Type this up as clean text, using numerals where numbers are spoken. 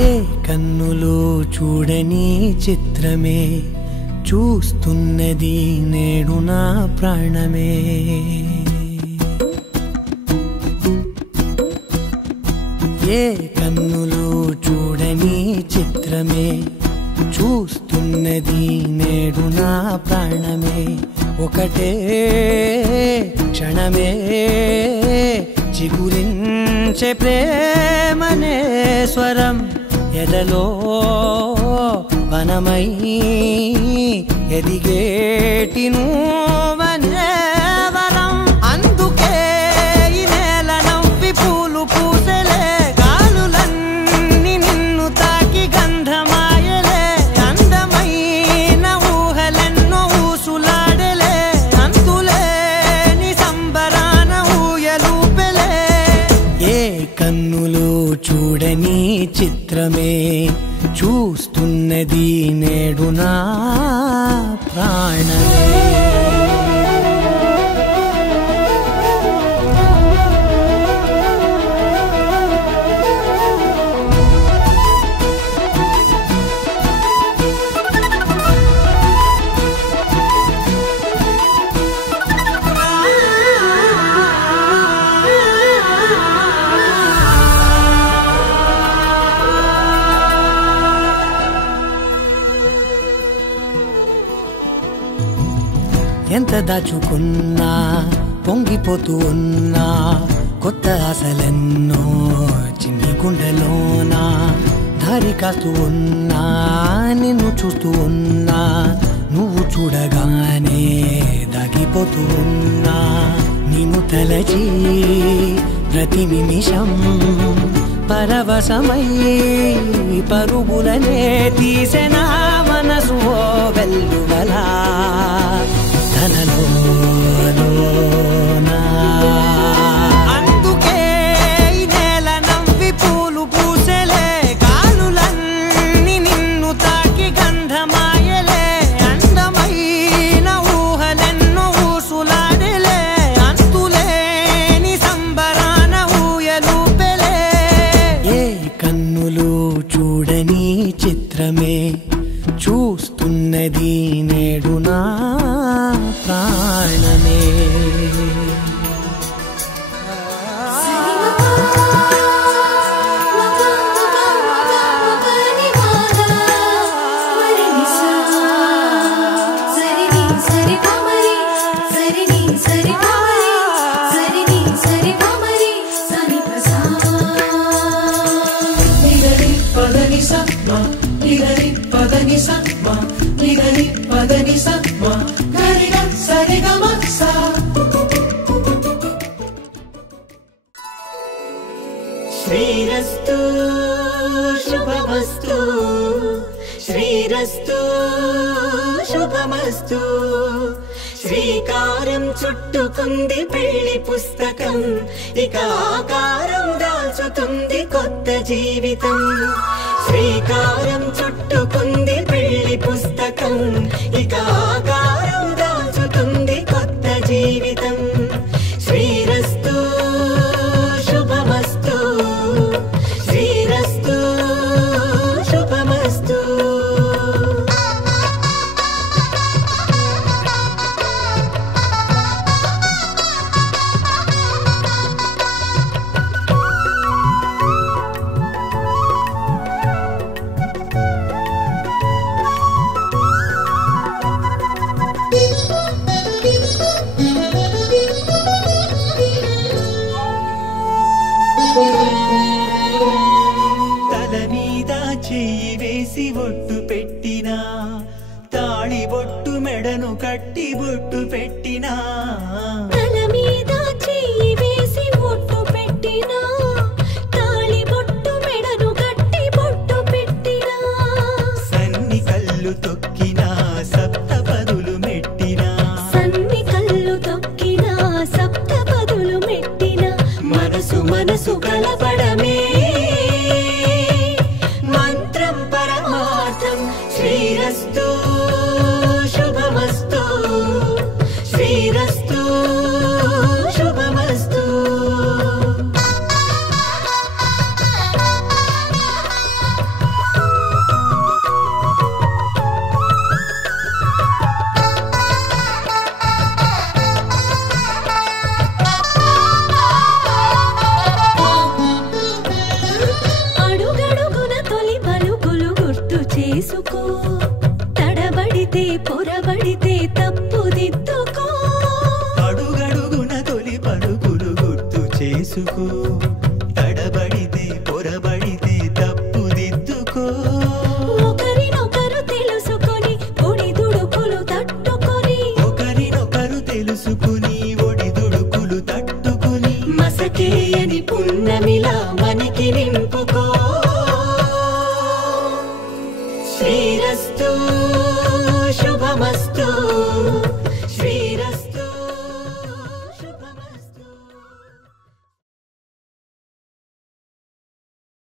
ఏ కన్నులో చూడని చిత్రమే చూస్తున్నది నేడు నా ప్రాణమే. ఏ కన్నులో చూడని చిత్రమే చూస్తున్నది నేడు నా ప్రాణమే. ఒకటే క్షణమే చిగురించే ప్రేమనే స్వరం ఎదలో వనమై ఎదిగేటి నువ్వనే వరం. అందుకే ఈ నేల నవ్వి పూలు పూసలే, గాలులన్నీ నిన్ను తాకి గంధమాయలే. అందమైన ఊహలెన్నో ఊసులాడలే, అంతులేని సంబరాన ఊయలూపెలే. ఏ కన్నులో చూడని చిత్రమే చూస్తున్నది నేడు నా ప్రాణమే. ఎంత దాచుకున్నా పొంగిపోతూ ఉన్నా, కొత్త ఆశలెన్నో చిన్ని గుండెలోనా. దారి కాస్తూ ఉన్నా, నిన్ను చూస్తూ ఉన్నా, నువ్వు చూడగానే దాగిపోతూ ఉన్నా. నిన్ను తలచి ప్రతి నిమిషం పరవశమై పరుగులనే తీసెనా మనసు ఓ వెల్లువలా. అందుకే ఈ నేల నవ్వి పూలు పూసలే, గాలులన్నీ నిన్ను తాకి గంధమాయలే. అందమైన ఊహలెన్నో ఊసులాడలే, అంతులేని సంబరాన ఊయలూపెలే. ఏ కన్నులు చూడని చిత్రమే చూస్తున్నది నేడు నా ప్రాణమే. శ్రీరస్తు శుభమస్తు, శ్రీరస్తు శుభమస్తు. శ్రీకారం చుట్టుకుంది పెళ్లి పుస్తకం, ఇక ఆకారం దాల్చుతుంది కొత్త జీవితం. శ్రీకారం చుట్టుకుంది పెళ్లి పుస్తకం, ఇక ఆకారం దాల్చుతుంది కొత్త జీవితం. శ్రీరస్తు శుభమస్తు, శ్రీరస్తు శుభమస్తు. తల మీద చెయ్యి వేసి ఒట్టు పెట్టినా, తాళి బొట్టు మెడను కట్టి బొట్టు పెట్టినా. తల మీద చెయ్యి వేసి ఒట్టు పెట్టినా, తాళి బొట్టు మెడను కట్టి బొట్టు పెట్టినా. సన్ని కళ్ళు తొక్కినా, సప్త పదులు మెట్టినా. సన్ని కళ్ళు తొక్కినా, సప్త పదులు మెట్టినా. మనసు మనసు కలపడమే మంత్రం పరమార్థం. నిలుపుకో